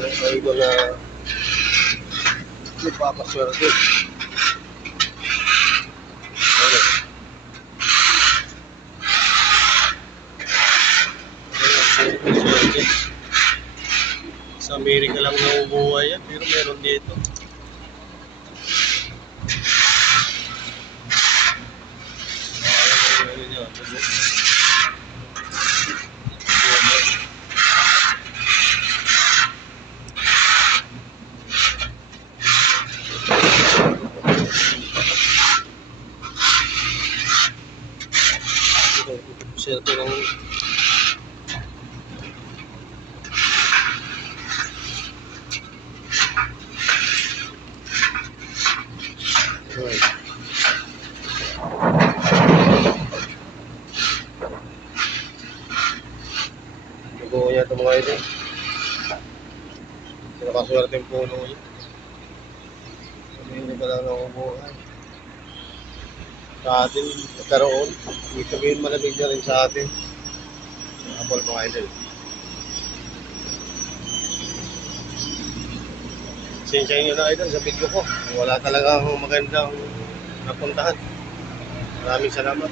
mga idol na nagpapaswerte. Ayun, swerte. Sa Amerika lang nabubuhay yan, pero meron dito. Ayun, ayun, ayun. Swerte ng Right. Nabuo niya ito mga ito. Nakaswerte yung puno niya. Sabihin niya pa lang nakubuhay. Sa atin, nagkaroon. Ibig sabihin malamig na rin sa atin. Apple mga idol. Sinsya nyo na idol sa video ko. Wala talaga akong magandang napuntahan. Maraming salamat.